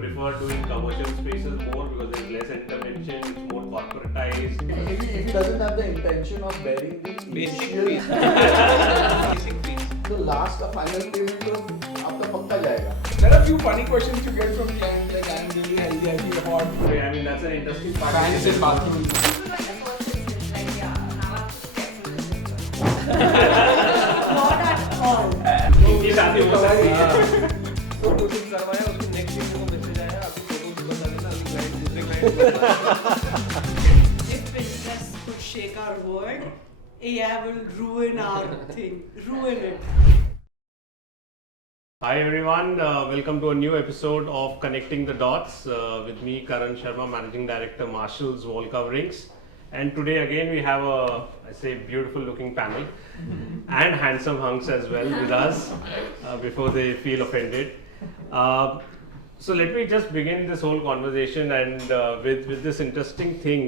prefer doing commercial spaces more because there's less intervention, it's more corporatized. If he doesn't have the intention of bearing the Basic initial, fees. Basic fees. तो last का final payment तो आपका पक्का जाएगा. There are few funny questions you get from clients like I'm really healthy, I feel hot. I mean, that's an interesting part. Fans in bathroom. Not at all. इनकी शादी हो सकती है. तो कोचिंग करवाया उसको नेक्स्ट डे को message आया आपको फोटो भी बता देना अभी क्लाइंट दूसरे client If Pinterest could shake our world, AI will ruin our thing. Ruin it. Hi everyone, welcome to a new episode of Connecting the Dots with me Karan Sharma, Managing Director Marshalls Wall Coverings, and today again we have a beautiful looking panel and handsome hunks as well with us before they feel offended. So let me just begin this whole conversation and with this interesting thing,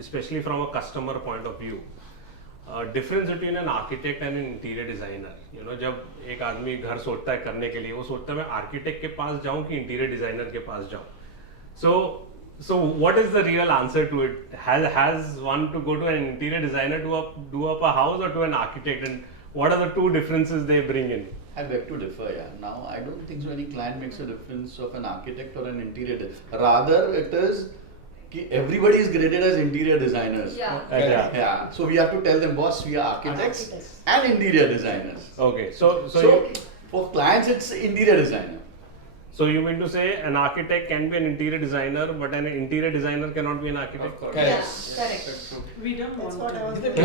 especially from a customer point of view. Difference between an architect and an interior designer. जब एक आदमी घर सोचता है करने के लिए, वो सोचता है मैं आर्किटेक्ट के पास जाऊं कि इंटीरियर डिजाइनर के पास जाऊं. So what is the real answer to it? Has one to go to an interior designer to do up a house or to an architect, and what are the two differences they bring in? I beg to differ, yeah. Now, I don't think so any client makes a difference of an architect or an interior designer. Rather, it is everybody is graded as interior designers. Yeah. So we have to tell them, boss, we are architects and interior designers. Okay, so for clients, it's interior designer. So you mean to say an architect can be an interior designer, but an interior designer cannot be an architect? Of course. Yes. Correct. We don't That's want what I was to. thinking.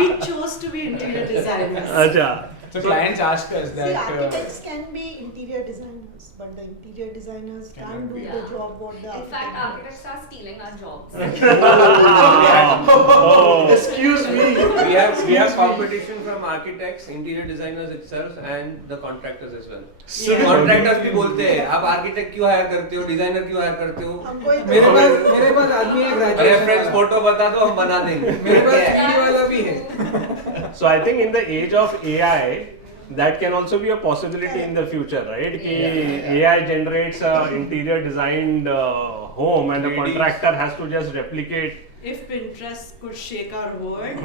We chose to be interior designers. Acha. So clients ask us See, that. architects can be interior designers, but the interior designers can't do the job what the In fact, architect architects are stealing our jobs. Oh. Excuse me. We have competition from architects, interior designers itself, and the contractors as well. Contractors भी बोलते हैं आप architect क्यों hire करते हो, designer क्यों hire करते हो? हमको ही मेरे पास आदमी है graduation Reference वाला. photo बता दो हम बना देंगे. मेरे पास CD वाला भी है. So I think in the age of AI, that can also be a possibility in the future, right? Ki AI generates an interior designed home and the 3D. contractor has to just replicate. If Pinterest could shake our world,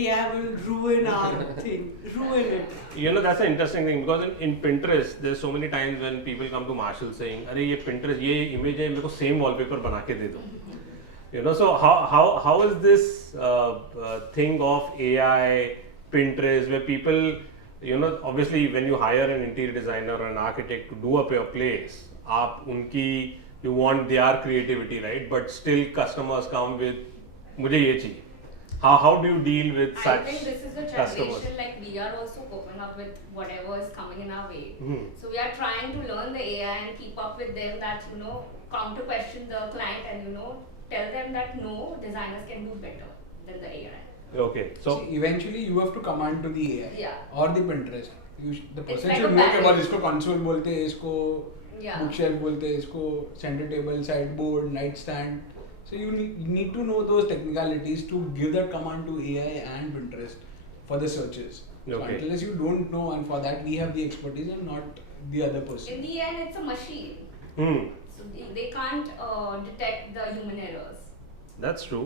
AI will ruin our thing. Ruin it. That's an interesting thing because in Pinterest, there's so many times when people come to Marshall saying, "Arey ye Pinterest, ye image hai, मेरे को same wallpaper बना के दे दो." So how is this thing of AI, Pinterest, where people, obviously when you hire an interior designer or an architect to do up your place, you want their creativity, right? But still customers come with, मुझे ये चाहिए. How do you deal with I such think this is a customers? generation like we are also coping up with whatever is coming in our way. Mhm. So we are trying to learn the AI and keep up with them that, counter question the client and, tell them that no, designers can do better than the AI. Okay, so See, eventually you have to command to the AI Yeah. or the Pinterest. The person like should a know कि balance. इसको console बोलते हैं, इसको Yeah. bookshelf बोलते हैं, इसको center table, sideboard, nightstand. So you need to know those technicalities to give that command to AI and Pinterest for the searches. So Okay. unless you don't know, and for that we have the expertise and not the other In person. the end, it's a machine. So they can't detect the human errors. That's true.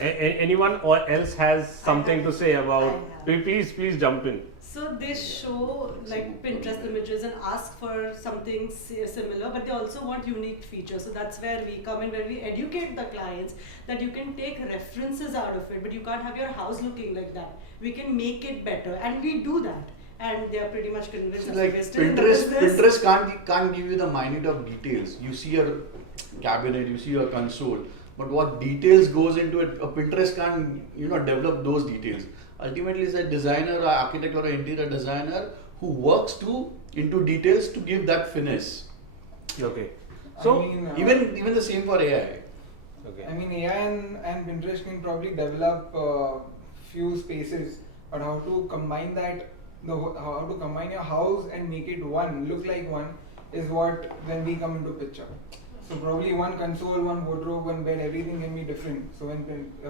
Anyone or else has something to say about? Please jump in. So they show like Pinterest images and ask for something similar, but they also want unique features. So that's where we come in, where we educate the clients that you can take references out of it, but you can't have your house looking like that. We can make it better, and we do that. And they are pretty much convinced. So that like we're still in the business. Pinterest can't give you the minute of details. You see a cabinet, you see a console, but what details goes into it, a Pinterest can't develop those details. Ultimately, it's a designer, or architect, or an interior designer who works into details to give that finesse. Okay. So I mean, Even the same for AI. okay. I mean, AI and Pinterest can probably develop few spaces, but how to combine that, how to combine your house and make it one, look like one, is what when we come into picture. So probably one console, one wardrobe, one bed, everything can be different. So when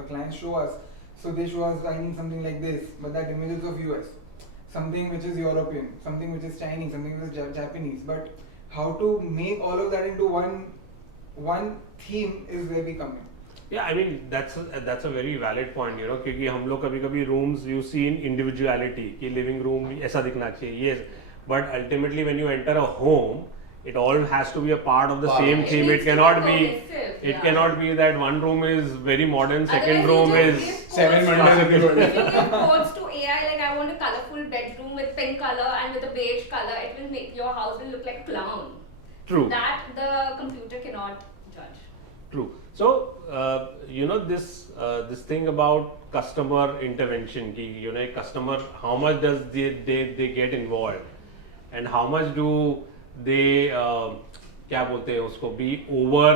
clients show us, so they show us I need something like this, but that image is of US, something which is European, something which is Chinese, something which is Japanese, but how to make all of that into one theme is where we come in. Yeah, I mean that's a very valid point, you know, क्योंकि हम लोग कभी-कभी rooms you see in individuality कि living room ऐसा दिखना चाहिए, yes, but ultimately when you enter a home, it all has to be a part of the Part same of it. theme. It It cannot be, cohesive, it yeah. cannot be that one room is very modern, second Otherwise, room you is just give Seven codes Mondays to- of the world. If you give codes to AI, like I want a colorful bedroom with pink color and with a beige color, it will make your house will look like a clown. true. That the computer cannot judge. True. So, you know, this thing about customer intervention, ki, you know, a customer, how much does they get involved, and how much do they, क्या बोलते हैं उसको, be over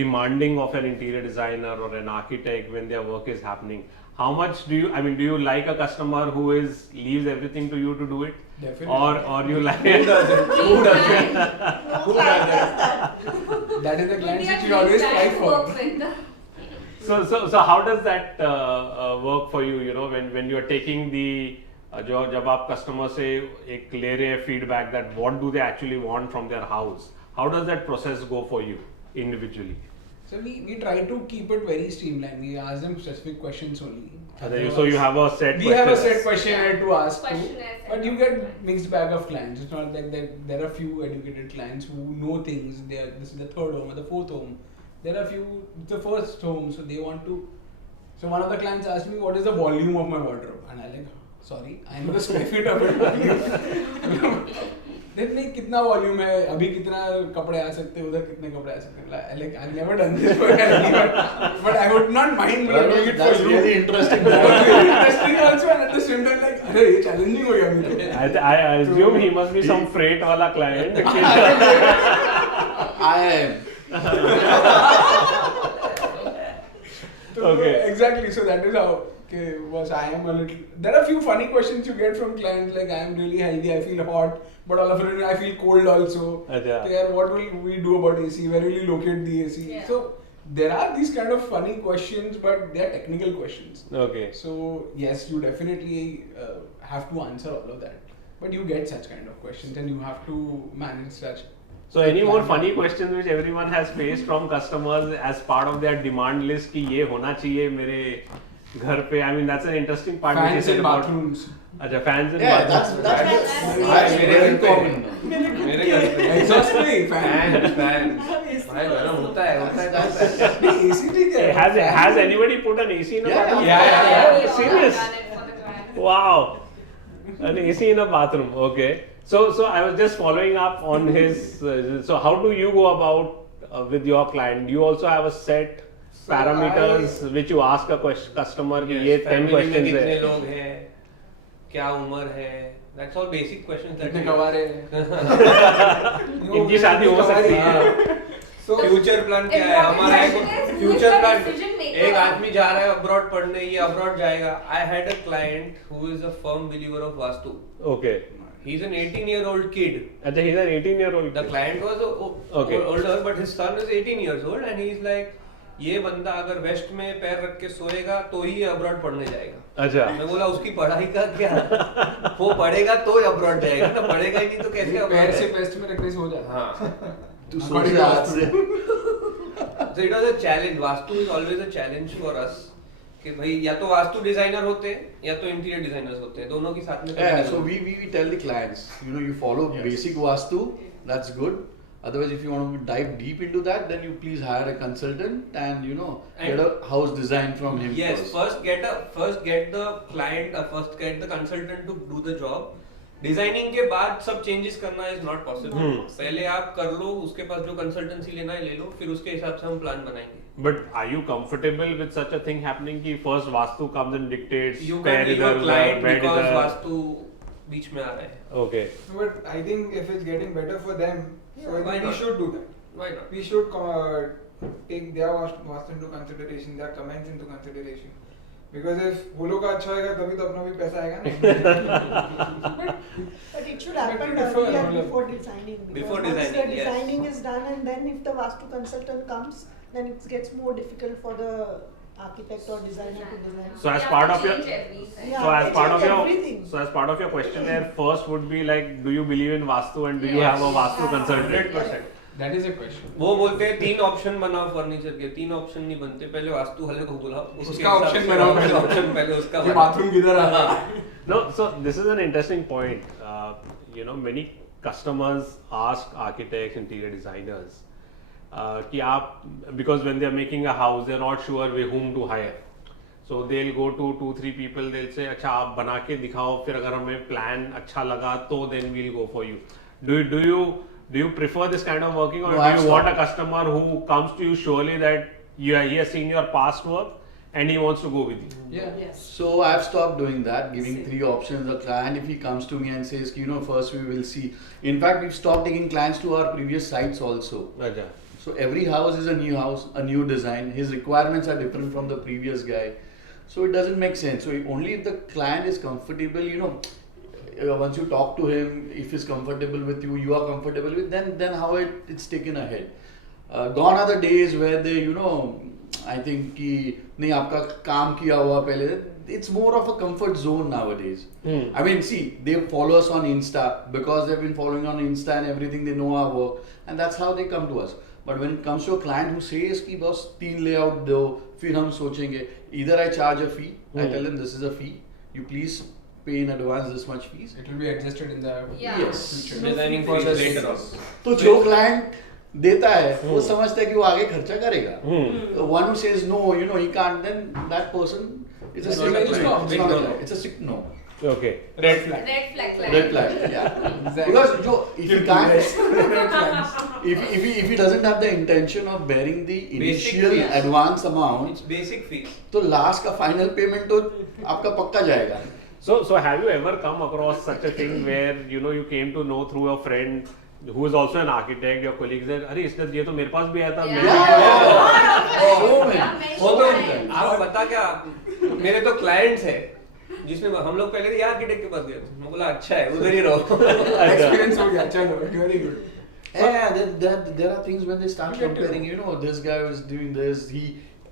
demanding of an interior designer or an architect when their work is happening. How much do you, I mean, do you like a customer who leaves everything to you to do it? Definitely. Or you like Who doesn't? Who doesn't? No client does that. That is the clients India which we always needs fight that to for. work with. So how does that work for you? You know, when you are taking the जब आप customer से एक ले रहे हैं feedback that what do they actually want from their house, how does that process go for you individually? So we try to keep it very streamlined. We ask them specific questions only. So you have a set. We have a set questions. questionnaire to ask to, Questionnaire set but you of get questions. mixed bag of clients. It's not like there are few educated clients who know things. This is the third home or the fourth home. There are few, it's the first home, so they want to. So one of the clients asked me, what is the volume of my wardrobe? And I like, sorry, I know the square feet of it. Then नहीं कितना volume है, अभी कितना कपड़े आ सकते हैं, उधर कितने कपड़े आ सकते हैं. Like I've never done this for but I would not mind doing it for That's you. really interesting. That was really interesting also, and at the same time like अरे ये challenging हो गया मेरे लिए. I assume he must be some freight वाला client. I am. Okay. Exactly. So that is how. Okay, was I am a little. There are few funny questions you get from clients like I am really healthy, I feel hot, but all of a sudden I feel cold also. Acha. Okay, and what will we do about AC? Where will you locate the AC? Yeah. So there are these kind of funny questions, but they are technical questions. Okay. So yes, you definitely have to answer all of that. But you get such kind of questions, and you have to manage such. So any more funny questions which everyone has faced from customers as part of their demand list कि ये होना चाहिए मेरे घर पे? I mean that's an interesting part. which you Fans said in about- bathrooms. अच्छा fans in Yeah, bathrooms. that's मेरे very घर पे। common. मेरे घर पे Exhaust नहीं, fan. फैन भाई गरम होता है नहीं, AC ठीक है. Has anybody put an AC in a Yeah, bathroom? yeah, We all Serious? have done it for the client. Wow. An AC in a bathroom. Okay. So I was just following up on his. So how do you go about with your client? Do you also have a set parameters which you ask a customer कि ये 10 family में questions कितने है? लोग हैं, क्या उम्र है, that's all basic questions that कितने we कवारे इनकी शादी हो सकती है. So फ्यूचर प्लान क्या है हमारा? Important is future who is the plan, decision maker? एक आदमी जा रहा है अब्रॉड पढ़ने, ये अब्रॉड जाएगा. I had a client who is a firm believer of Vastu. Okay. He's an 18-year-old kid. अच्छा, he's an 18-year-old. The client was Okay. older, but his son is 18 years old, and he's like, ये बंदा अगर waste में पैर रख के सोएगा तो ही abroad पढ़ने जाएगा. अच्छा. मैं बोला उसकी पढ़ाई का क्या? वो पढ़ेगा तो अब्रॉड जाएगा, तो पढ़ेगा ही नहीं तो कैसे पैर abroad से जाएगा? पेस्ट में रखने से हो जाता. हाँ. तू सोच रहा है आज से. So it was a challenge. Vastu is always a challenge for us. कि भाई या तो वास्तु डिजाइनर होते हैं या तो इंटीरियर डिजाइनर्स होते हैं, दोनों की साथ में. Yeah, so we tell the clients, you follow basic Vastu, that's good. Otherwise, if you want to dive deep into that, then you please hire a consultant and get a house design from him. Yes, first get the client, first get the consultant to do the job. Designing के बाद सब changes करना is not possible. पहले आप कर लो, उसके पास जो consultancy लेना है ले लो, फिर उसके हिसाब से हम प्लान बनाएंगे. But are you comfortable with such a thing happening कि first vastu comes and dictates You पैर can leave इधर a उधर, client bed because इधर? वास्तु बीच में आ रहा है. Okay. but I think if it's getting better for them, so I Why think we not? should do that. Why not? We should take their Vastu into consideration, their comments into consideration. Because if वो लोग का अच्छा होगा तभी तो अपना भी पैसा आएगा ना. But it should But happen we prefer earlier मतलब- before designing. Because Before once designing, the yes. designing is done, and then if the Vastu consultant comes, then it gets more difficult for the architect or designer to design. So as You part have of to your change everything. Yeah, so as they part of change your everything. so as part of your questionnaire, first would be like, do you believe in Vastu and do you Yes. have a Vastu Yeah. consultant? 100%. That is a question. वो बोलते हैं 3 option बनाओ furniture के, 3 option नहीं बनते, पहले वास्तु वाले को बुलाओ, उसके उसका हिसाब option से बनाओ उसका पहले। option पहले उसका कि बनाओ। bathroom किधर आ रहा है? No, so this is an interesting point. Many customers ask architects, interior designers, कि आप, because when they are making a house, they are not sure with whom to hire. So they'll go to 2-3 people. They'll say, अच्छा आप बना के दिखाओ, फिर अगर हमें plan अच्छा लगा, तो then we'll go for you. Do you prefer this kind of working, or No, do I've you want a stopped. customer who comes to you surely that he has seen your past work and he wants to go with you? Yeah. Yes. So I've stopped doing that, giving Same. 3 options. The client, if he comes to me and says, first we will see. In fact, we've stopped taking clients to our previous sites also. अच्छा. So every house is a new house, a new design. His requirements are different from the previous guy. So it doesn't make sense. So only if the client is comfortable, once you talk to him, if he's comfortable with you, you are comfortable with, then how it's taken ahead. Gone are the days where they, I think कि नहीं आपका काम किया हुआ पहले. It's more of a comfort zone nowadays. I mean, see, they follow us on Insta because they've been following on Insta and everything. They know our work, and that's how they come to us. But when it comes to a client who says कि बस 3 layout दो, फिर हम सोचेंगे. Either I charge a fee, I tell them this is a fee. You please pay in advance this much fees. It will be adjusted in the Yeah. Yes. future. Designing For fees the later on. तो जो client देता है वो समझता है कि वो आगे खर्चा करेगा. The one who says no, he can't, then that person is a It's strict not a no. no. It's Big not a no. no. It's a strict no. Okay. red flag. Red flag client. Red flag, yeah. Exactly. Because जो if he can't, Red flags. if he doesn't have the intention of bearing the initial fees. advance amount, It's basic fees. तो last का final payment तो आपका पक्का जाएगा. So have you ever come across such a thing where you came to know through a friend who is also an architect, your colleague said, अरे इसने ये तो मेरे पास भी आया था. Yeah. मेरे पास भी आया था." Oh, man. Yeah, many वो तो times. आप बता क्या, मेरे तो क्लाइंट्स है जिसमें हम लोग पहले ये आर्किटेक्ट के पास गए थे, मैं बोला अच्छा है उधर ही रहो. Experience हो गया, चलो, very good. Yeah, there are things when they start You get to comparing, this guy was doing this,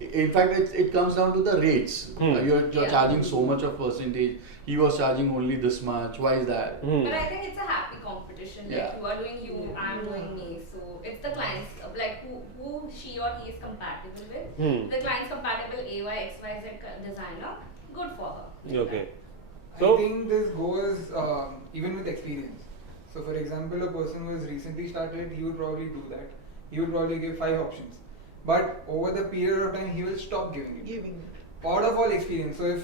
in fact, it comes down to the rates. You're Yeah. charging so much of percentage, he was charging only this much, why is that? But I think it's a happy competition. Like Yeah. you are doing you, I'm doing me. So it's the clients, like who she or he is compatible with. The client's compatible AY, XYZ designer, good for her. Okay. I So think this goes even with experience. So, for example, a person who has recently started, he would probably do that. He would probably give 5 options, but over the period of time, he will stop giving it. Giving. Out of all experience. So,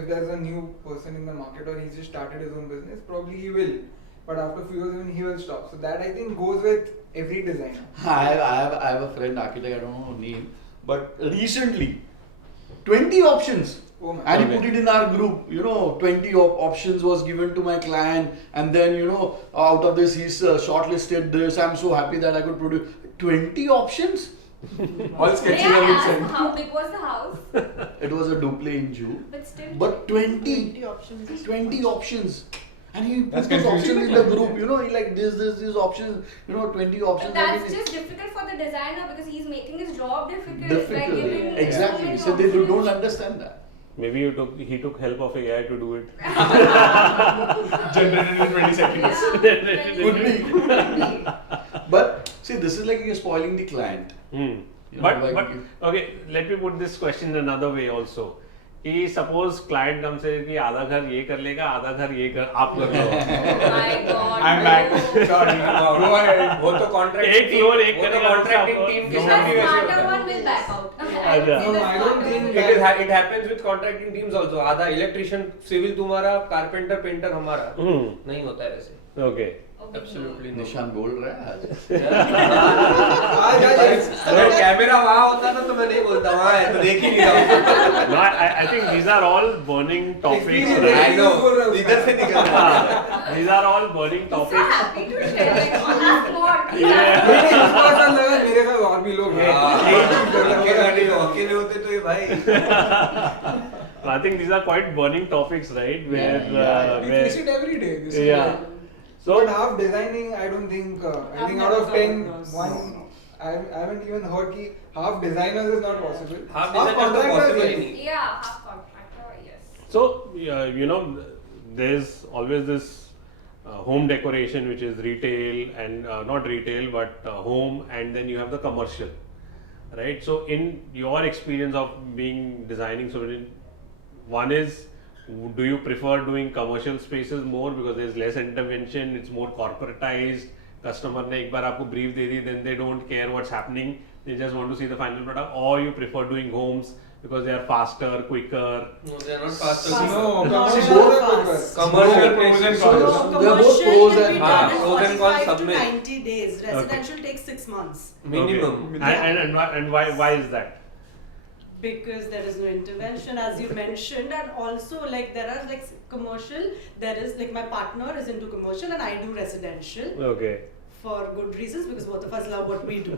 if there's a new person in the market or he's just started his own business, probably he will. But after a few years, he will stop. So that I think goes with every designer. I have a friend architect, I don't know her name, but recently 20 options. Oh my And he God. put it in our group, 20 options was given to my client, and then, out of this, he's shortlisted this. I'm so happy that I could produce 20 options. All May sketches I have been ask sent. how big was the house? It was a duple in Jew, But still. but 20 options. is 20 much. options. And he That's put those confusing. options in the group, he like these options, 20 options. But that's everything. just difficult for the designer because he's making his job difficult. Like Difficult. giving so Exactly. many So they don't options. understand that. maybe he took help of AI to do it. Generated in 20 seconds. Yeah, Could be. Could be. But see, this is like you're spoiling the client. You know, But like but okay, let me put this question in another way also. कि suppose client हमसे कि आधा घर ये कर लेगा, आधा घर ये कर आप कर लो. Oh my god. I'm back. no. Sorry. Go ahead. वो तो कॉन्ट्रैक्ट एक floor एक वो तो करेगा, कॉन्ट्रैक्टिंग दूसरा टीम The के साथ भी वैसे smarter होता one है. will back out. अच्छा. No, I don't think It happens with contracting teams also. आधा इलेक्ट्रिशियन सिविल तुम्हारा, कारपेंटर पेंटर हमारा. नहीं होता है वैसे. Okay. Okay, Absolutely no. निशान बोल रहा है आज. अगर कैमरा वहाँ होता ना तो मैं नहीं बोलता, वहाँ है तो देख ही नहीं रहा. No, I think these are all burning topics. Experience. Right? I know. इधर से निकल रहा. These are all burning So topics. happy to share. Like, ask more. मेरे इस बार लगा मेरे साथ और भी लोग हैं. अकेला नहीं हो, अकेले होते तो ये भाई. I think these are quite burning topics, right? Where, We face it every day. This is yeah. like- So But half designing, I don't think. I think out of 10, one I haven't even heard कि half designers is not possible. Half designer तो contractors, possible ही yes. नहीं. Yeah, half contractor, yes. So, you know, there's always this home decoration which is retail and not retail but home, and then you have the commercial, right? So, in your experience of being designing, so one is, do you prefer doing commercial spaces more because there's less intervention, it's more corporatized, customer ने एक बार आपको brief they the, then they don't care what's happening, they just want to see the final product, or you prefer doing homes because they are faster, quicker? No, they are not faster. Fast. No, Commercial commercial are are fast. Commercial Pros and places. cons. No, They are both commercial pros can and be cons. done in Pros and cons 45 सब to में. 90 days. Residential takes 6 months. Minimum. Okay. And why is that? Because there is no intervention, as you mentioned, and also like there are like commercial, there is like my partner is into commercial and I do residential Okay. for good reasons because both of us love what we do.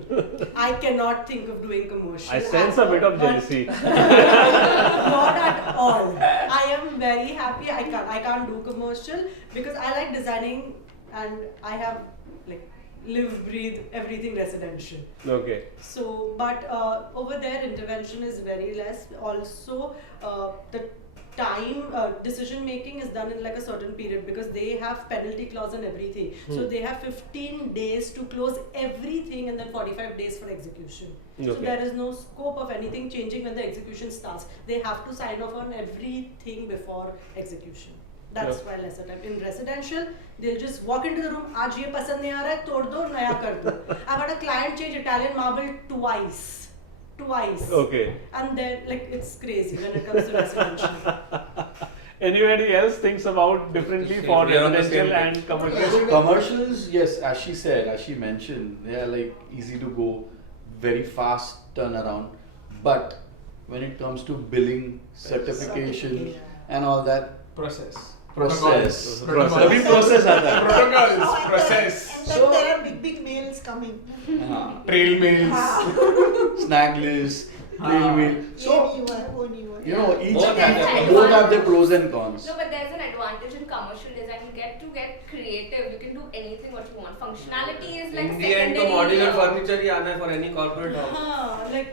I cannot think of doing commercial. I sense a at bit all, of but jealousy. Not at all. I am very happy. I can't do commercial because I like designing and I have like live, breathe everything residential. Okay. So, but over there, intervention is very less. Also, the time decision making is done in like a certain period because they have penalty clause and everything. So they have 15 days to close everything and then 45 days for execution. So Okay. there is no scope of anything changing when the execution starts. They have to sign off on everything before execution. That's Yeah. why lesser time. In residential, they'll just walk into the room. आज ये पसंद नहीं आ रहा है, तोड़ दो, नया कर दो. I've had a client change Italian marble twice. Okay. And then like it's crazy when it comes to residential. Anybody else thinks about differently Same. for We are on the residential same and commercial? Commercials, yes, as she said, as she mentioned, they are like easy to go, very fast turnaround. But when it comes to billing, certification, and all that Process. process, Protocols. अभी process आता है. Protocols. Oh, and Process. then So- there are big mails coming. हाँ, Trail mails. snag list, trail wheel. So ये नहीं हुआ है, वो नहीं हुआ है. you know, each Both have their pros and cons. No, but there's an advantage in commercial design. You get to get creative. You can do anything what you want. Functionality is like In the end, तो secondary. modular furniture ही आना है for any corporate house. Like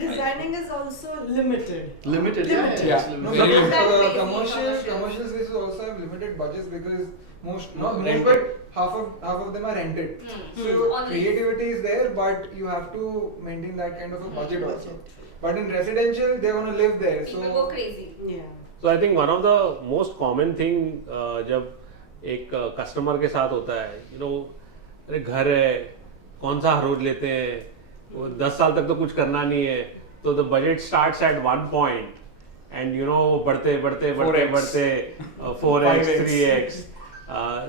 designing is also limited. Limited, yeah, Limited. yeah, it's No, limited. but That crazy commercial commercials. spaces also have limited budgets because most, not most, Rented. but half of them are rented. So On lease. creativity is there, but you have to maintain that kind of a budget also. But in residential, they want to live there. People So go crazy. Yeah. So I think one of the most common thing जब एक customer के साथ होता है, you know, अरे घर है, कौन सा हर रोज लेते हैं, वो 10 साल तक तो कुछ करना नहीं है, तो the budget starts at one point, and you know बढ़ते 4x, 3x.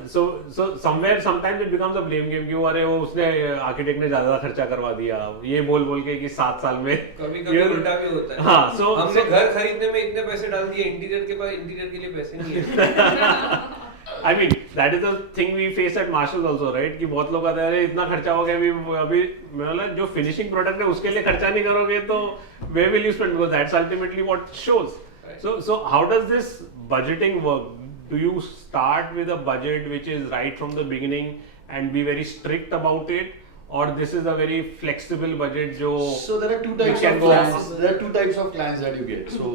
So somewhere sometimes it becomes a blame game कि वो अरे वो उसने आर्किटेक्ट ने ज्यादा खर्चा करवा दिया, ये बोल के कि 7 साल में कभी कभी उल्टा भी होता है. हाँ, so हमने घर खरीदने में इतने पैसे डाल दिए, इंटीरियर के पास इंटीरियर के लिए पैसे नहीं है. I mean, that is the thing we face at Marshalls also, right? कि बहुत लोग कहते हैं अरे इतना खर्चा हो गया अभी मैं बोला जो फिनिशिंग प्रोडक्ट है उसके लिए खर्चा नहीं करोगे तो where will you spend, because that's ultimately what shows. So how does this budgeting work? Do you start with a budget which is right from the beginning and be very strict about it, or this is a very flexible budget जो So there are two types can of go clients. There are two types of clients that you get. So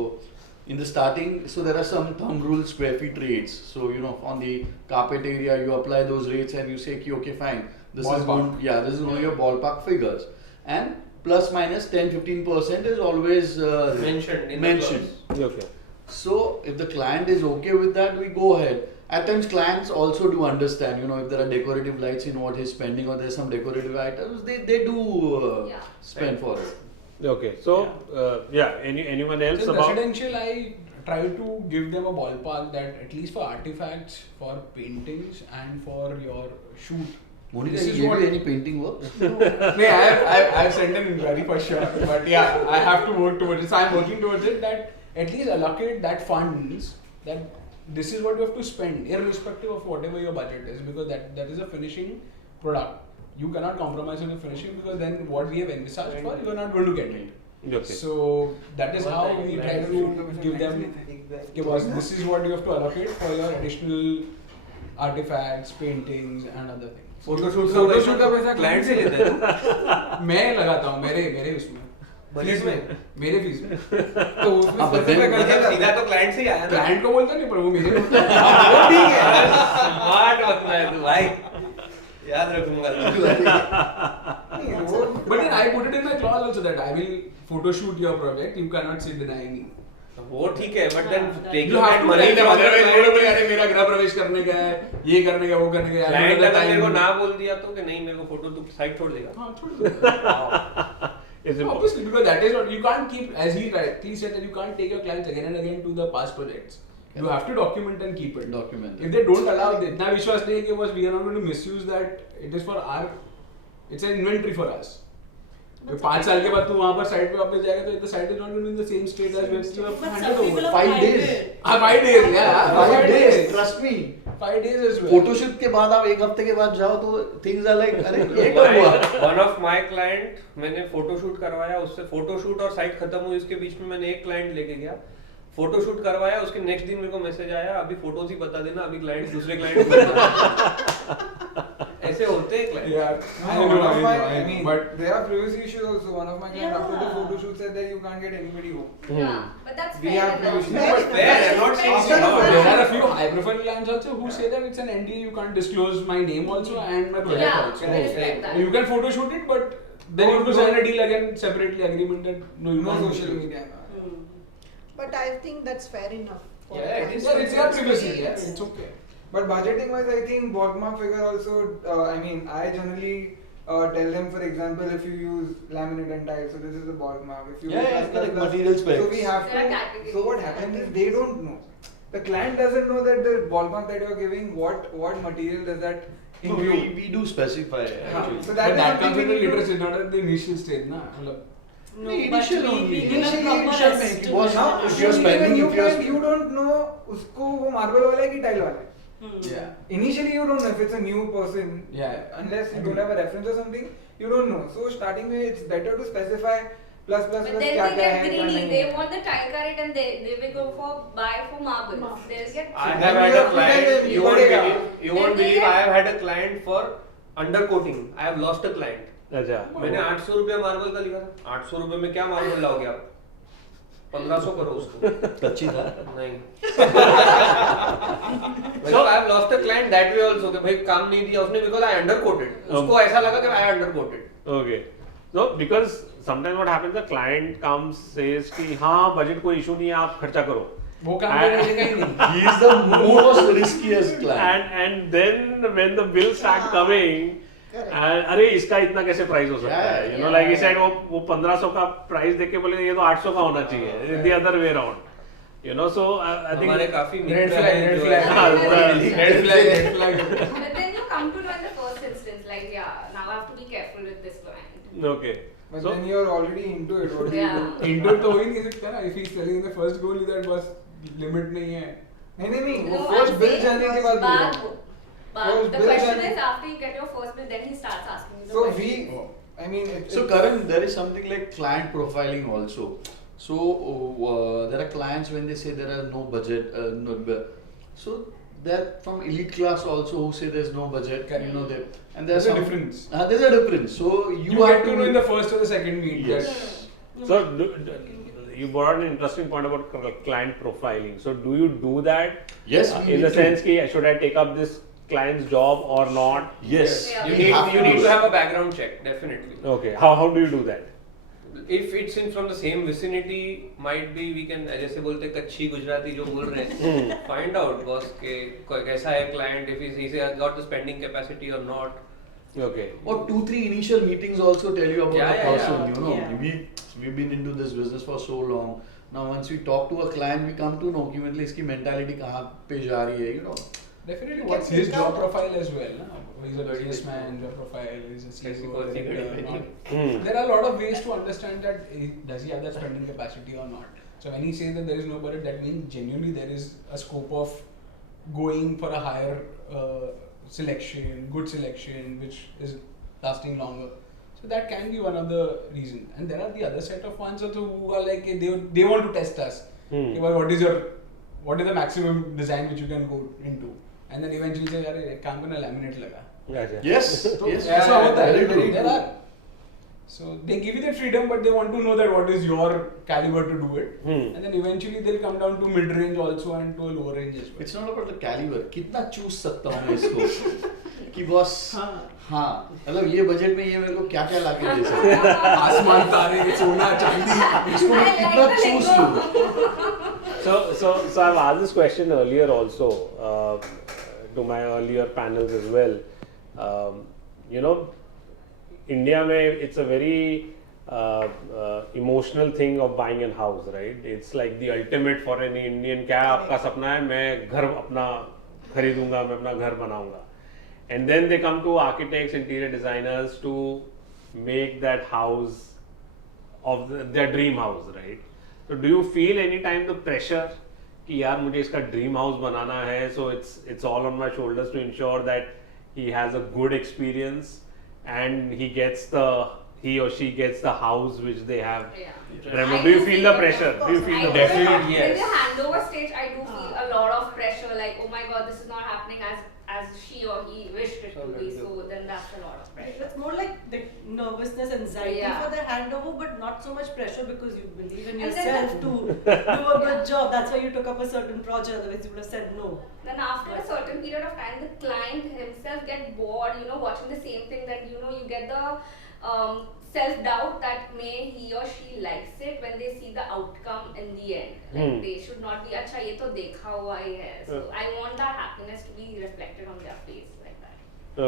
in the starting, so there are some thumb rule square feet rates. So you know, on the carpet area, you apply those rates and you say, okay, fine, this is going, this is only your ballpark figures, and plus minus 10-15% is always Mentioned in the mentioned. clause. okay. So if the client is okay with that, we go ahead. At times clients also do understand, you know, if there are decorative lights in what he's spending or there's some decorative items, they do Yeah. spend for it. Okay, so anyone else So in about residential, I try to give them a ballpark that at least for artifacts, for paintings, and for your shoot. Monica, This he is gave what- you any painting work? No, I've sent an inquiry for sure, but yeah, I have to work towards it. So I'm working towards it that at least allocate that funds that this is what you have to spend, irrespective of whatever your budget is, because that is a finishing product. You cannot compromise on the finishing because then what we have envisaged for, you are not going to get it. okay. So that is how we try to give them. Okay, boss, this is what you have to allocate for your additional artifacts, paintings, and other things. Photoshoot Photoshoot का पैसा client से लेते हैं. मैं लगाता हूँ मेरे उसमें बजट में मेरे फीस में तो उसमें हाँ, but then- specify करके मतलब करते सीधा हैं। तो क्लाइंट से ही आया ना क्लाइंट को बोलता नहीं पर वो मेरे को वो ठीक है स्मार्ट बंदा है तू भाई याद रखूंगा नहीं, वो But then I put it in my clause also that I will photo shoot your project. You cannot say deny me. वो ठीक है बट देन हाँ, taking You have that to money tell them otherwise client बोलोगे अरे मेरा गृह प्रवेश करने का है, ये करने का, वो करने का है. अगर मेरे को ना बोल दिया तो कि नहीं मेरे को फोटो तू साइड छोड़ देगा हाँ छोड़ दो. Is it Obviously, because that is what you can't keep, as he rightly said, that you can't take your clients again and again to the past projects. You have to document and keep it. Document. If they don't allow, इतना विश्वास नहीं है कि बस we are not going to misuse that. It is for our, it's an inventory for us. तो 5 साल के बाद तू वहाँ पर साइट पे वापस जाएगा तो the site is not going to be in the same state as when you have But handed some people over. are 5 days. private. 5 days, yeah. 5 days, trust me. 5 days as well. Photoshoot के बाद आप एक हफ्ते के बाद जाओ तो things are like अरे ये कब हुआ? वन ऑफ माय क्लाइंट मैंने फोटोशूट करवाया उससे फोटोशूट और साइट खत्म हुई उसके बीच में मैंने एक क्लाइंट लेके गया फोटोशूट करवाया उसके नेक्स्ट दिन मेरे को मैसेज आया अभी फोटोज ही बता देना अभी क्लाइंट दूसरे क्लाइंट ऐसे होते हैं client Yeah. No, one of my, I mean, but there are privacy issues also. One of my clients after the Yeah. photo shoot said that you can't get anybody home. Yeah, but that's We fair have enough. privacy. Fair fair, I'm not saying Fair it's not. there are a few high profile clients also who say that it's an NDA, you can't disclose my name also and my project Yeah, also. I respect that. You can photo shoot it, but then you have to sign a deal again separately agreement that no, you No can't social disclose. media. Hmm. But I think that's fair enough. for Yeah, it is. clients. Yeah, it's your privacy. Yeah, it's okay. But budgeting wise, I think ballpark figure also. I mean, I generally tell them, for example, if you use laminate and tile, so this is the ballpark. If you Yeah, use yeah, plus, correct, plus, material specs. So we have There are to. categories. So what happens is they don't know. The client doesn't know that the ballpark that you're giving, what material does that No, include. we do specify actually. So But that is that something comes we with the need to- literacy, not at the initial stage, na. मतलब, No, नहीं, but initial we only. give a Initially proper initial में कि boss, Now, estimate. if you're usually spending, when you if you're client, you don't know उसको वो marble वाला है कि tile वाला है. Hmm. Yeah. Initially, you don't know if it's a new person. Yeah. Unless you Agree. don't have a reference or something, you don't know. So starting with, it's better to specify plus plus But plus then क्या they क्या get है क्या greedy. नहीं They है. want the tile carrot and they will go for buy for marbles. Marbles. They'll get. I So have then had you a have to client. tell them, You won't पड़ेगा. believe. You won't Then they believe. get- I have had a client for undercoating. I have lost a client. अच्छा मैंने 800 रुपया marble का लिखा था 800 रुपए में क्या मार्बल लाओगे आप 1500 करो उसको अच्छी था. नहीं so I have lost a client that way also कि भाई काम नहीं दिया उसने because I underquoted उसको ऐसा लगा कि I underquoted Okay. So because sometimes what happens, the client comes says कि हाँ budget कोई issue नहीं है आप खर्चा करो. वो काम करने का ही नहीं. He is the most riskiest client. And then when the bills start coming, Correct. अरे इसका इतना कैसे प्राइस हो सकता है? You know, like he said वो 1500 का प्राइस देख के बोले ये तो 800 का होना चाहिए. The other way around. You know, so I think हमारे काफी Red मित्र flag, हैं red जो flag. ऐसे- Red flag, red flag. But then you come to know in the first instance, like yeah, now I have to be careful with this client. Okay. But So then you're already into it. What do you Yeah. do? Indoor तो हो ही नहीं सकता ना. If he's telling in the first goal that बस limit नहीं है. नहीं वो No, first I'm bill saying जाने के बाद बोल रहा हूँ. But First the bill question जाने- is after you get your first bill, then he starts asking you the So question. we, I mean, So Karan, there is something like client profiling also. So there are clients when they say there are no budget, so they're from elite class also who say there's no budget. Correct. You know they and There's there's a some- difference. There's a difference. So you, You have get to know in the first or the second meet. Yes. that- So you brought an interesting point about client profiling. So do you do that? Yes, we In the need to. sense कि should I take up this client's job or not? Yes, Yeah. you we have need to have a background check definitely Okay. How do you do that? if it's in from the same vicinity might be we can जैसे बोलते हैं कच्ची गुजराती जो बोल रहे हैं find out boss के कैसा है client if he's got the spending capacity or not. Okay. Or 2-3 initial meetings also tell you about Yeah, the yeah, person. yeah. You know, Yeah. we've been into this business for so long. Now once we talk to a client, we come to know कि मतलब इसकी mentality कहाँ पे जा रही है. You know. Definitely, You what's can his pick job out- profile as well. Na? He's a businessman, job profile, he's a कैसी CEO. कौन सी घड़ी director, में? not- There are a lot of ways to understand that does he have that spending capacity or not. So when he says that there is no budget, that means genuinely there is a scope of going for a higher selection, good selection, which is lasting longer. So that can be one of the reasons. And there are the other set of ones also who are like they want to test us. Okay, well, what is the maximum design which you can go into? And then eventually say, अरे एक काम करना laminate लगा. Gotcha. Yes. तो yes. ऐसा होता है. Very true. There are. So they give you the freedom, but they want to know that what is your caliber to do it. Hmm. And then eventually they'll come down to mid range also and to a lower range as well. It's not about the caliber. कितना चूस सकता हूँ मैं इसको कि boss हाँ मतलब ये बजट में ये मेरे को क्या क्या लाके दे सकते हैं आसमान तारे सोना चांदी इसको मैं I like कितना the चूस lingo. लूँ So I've asked this question earlier also to my earlier panels as well. You know, India mein it's a very emotional thing of buying a house, right? It's like the ultimate for any Indian. क्या आपका सपना है? मैं घर अपना खरीदूंगा, मैं अपना घर बनाऊंगा. And then they come to architects, interior designers to make that house of their dream house, right? So do you feel any time the pressure कि यार मुझे इसका dream house बनाना है, so it's all on my shoulders to ensure that he has a good experience and he or she gets the house which they have. Yeah. Do you feel the pressure? Do you feel the pressure? Definitely, yes. In the handover stage, I do feel a lot of pressure. Like, oh my God, this is not happening as she or he wished it to be. So then that's a lot of pressure. It's more like the nervousness, anxiety Yeah. for the handover, but not so much pressure because you believe in And then yourself to do a good job. That's why you took up a certain project, otherwise you would have said no. Then after a certain period of time, the client himself get bored, watching the same thing. That you get the self-doubt that may he or she likes it when they see the outcome in the end. Like they should not be, अच्छा ये तो देखा हुआ ही है. So I want that happiness to be reflected on their face like that.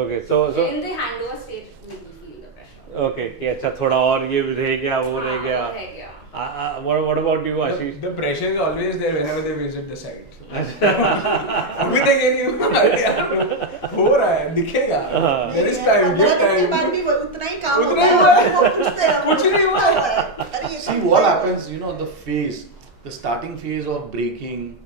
Okay, so In the handover stage, we will feel the pressure. okay कि अच्छा थोड़ा और ये रह गया वो रह हाँ, गया. वो रह गया. What about you, Ashish? The pressure is always there whenever they visit the site. अभी तक ये नहीं हो रहा है दिखेगा. There is time, give के time. बाद भी उतना ही काम उतना होता ही है वो पूछते हैं कुछ नहीं हुआ है. अरे ये See what happens, the phase, the starting phase of breaking,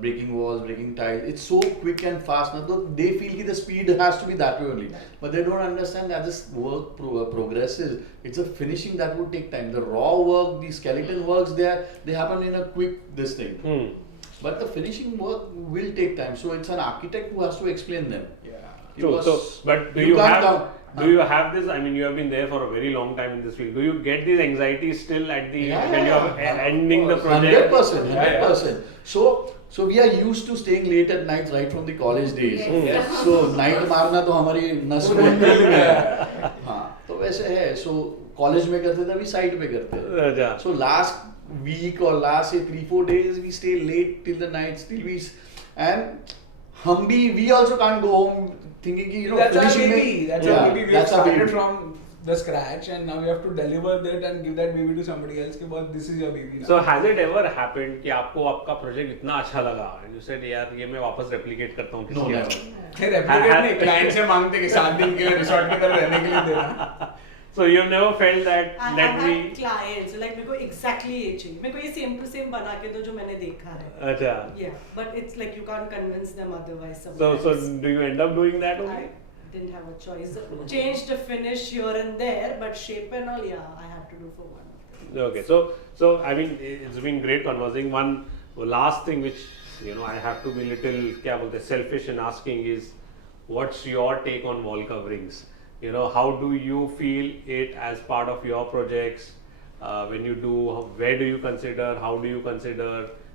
breaking walls, breaking tiles. It's so quick and fast. Now they feel that the speed has to be that way only, but they don't understand that this work progresses. It's a finishing that would take time. The raw work, the skeleton works, they happen in a quick this thing. But the finishing work will take time. So it's an architect who has to explain them. Yeah. True. So, but do you can't have count. do you have this? I mean, you have been there for a very long time in this field. Do you get these anxieties still at the when you are ending the project? 100%, 100%. So we are used to staying late at nights right from the college days. Yes. So night मारना तो हमारी नस में मिल गया. हाँ, तो वैसे है. So college में करते थे अभी site पे करते हैं. अच्छा. So last week or last say 3-4 days we stay late till the night till and we also can't go home thinking कि That's our finishing baby. में That's our baby. We have that's our started baby. from the scratch, and now we have to deliver that and give that baby to somebody else. के बाद this is your baby now. So has it ever happened कि आपको आपका project इतना अच्छा लगा and you said यार ये मैं वापस replicate करता हूँ No, किसके never. यहाँ? फिर replicate नहीं, client से मांगते कि 7 दिन के लिए resort की तरह रहने के लिए देना. So you've never felt that I let have me had clients like मेरे को exactly ये चाहिए. मेरे को ये same to same बना के दो जो मैंने देखा है. अच्छा. Yeah, but it's like you can't convince them otherwise. So Sometimes. do you end up doing that only? I didn't have a choice. Changed the finish here and there, but shape and all, yeah, I had to do for one of them. Okay, so I mean it's been great conversing. One last thing which I have to be little क्या बोलते हैं selfish in asking is what's your take on wall coverings? How do you feel it as part of your projects? When you do, where do you consider? How do you consider?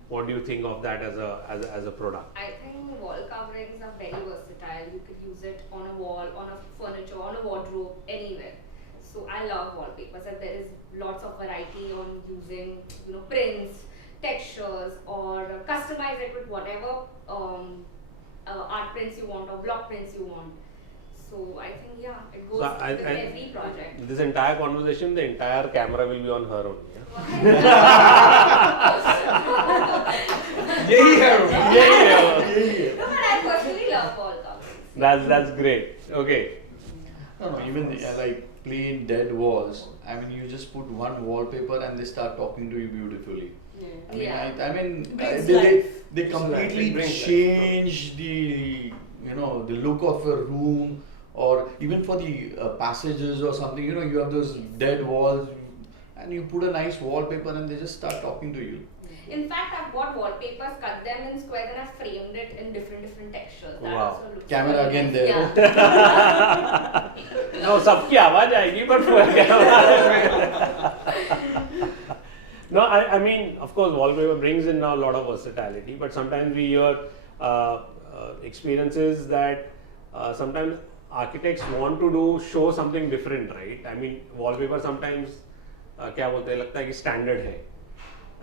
What do you think of that as a product? I think wall coverings are very versatile. You could use it on a wall, on a furniture, on a wardrobe, anywhere. So I love wallpapers, and there is lots of variety on using, prints, textures, or customize it with whatever art prints you want or block prints you want. So I think it goes So with every project. This entire conversation, the entire camera will be on her only. यही है वो. No, but I personally love wall coverings. That's great. Okay. No, even like plain dead walls. I mean, you just put one wallpaper and they start talking to you beautifully. Yeah. I mean, Brings they life. completely It brings life. change the the look of a room, or even for the passages or something. You have those dead walls, and you put a nice wallpaper and they just start talking to you. In fact, I've bought wallpapers, cut them in squares, and I've framed it in different textures. That Wow. also looks Camera really again nice. there. Yeah. No, No, सबकी आवाज आएगी, but no, I mean, of course, wallpaper brings in a lot of versatility, but sometimes we hear experiences that sometimes architects want to show something different, right? I mean, wallpaper sometimes क्या बोलते हैं, लगता है कि standard है,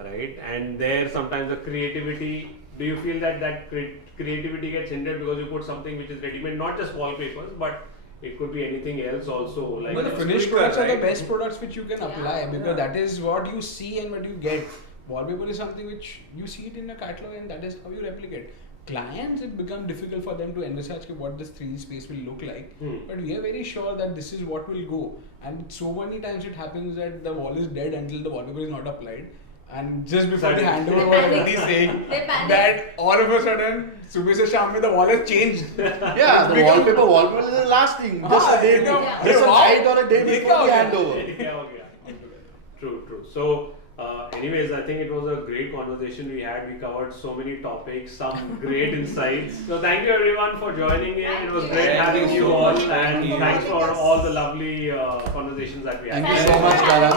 right? And there sometimes the creativity. Do you feel that creativity gets hindered because you put something which is ready-made, not just wallpapers, but it could be anything else also? Like But the it's finished quicker, products are the right? best products which you can apply because that is what you see and what you get. Wallpaper is something which you see it in a catalog and that is how you replicate. Clients, it becomes difficult for them to envisage what this 3D space will look like. But we are very sure that this is what will go. And so many times it happens that the wall is dead until the wallpaper is not applied. And just before the handover was already saying They panic. that all of a sudden, Subhi se Sham mein the wall has changed. Yeah, the wallpaper is the last thing. Just a day, Yeah. just a Wow. night or a day Dekha before the ho gaya. handover. क्या हो गया? True. So, anyways, I think it was a great conversation we had. We covered so many topics, some great insights. So, thank you everyone for joining in. It was Thank great you. having Thank you you so all, much. and Thank you. thanks for all the lovely conversations that we had. Thank you so much, Karan.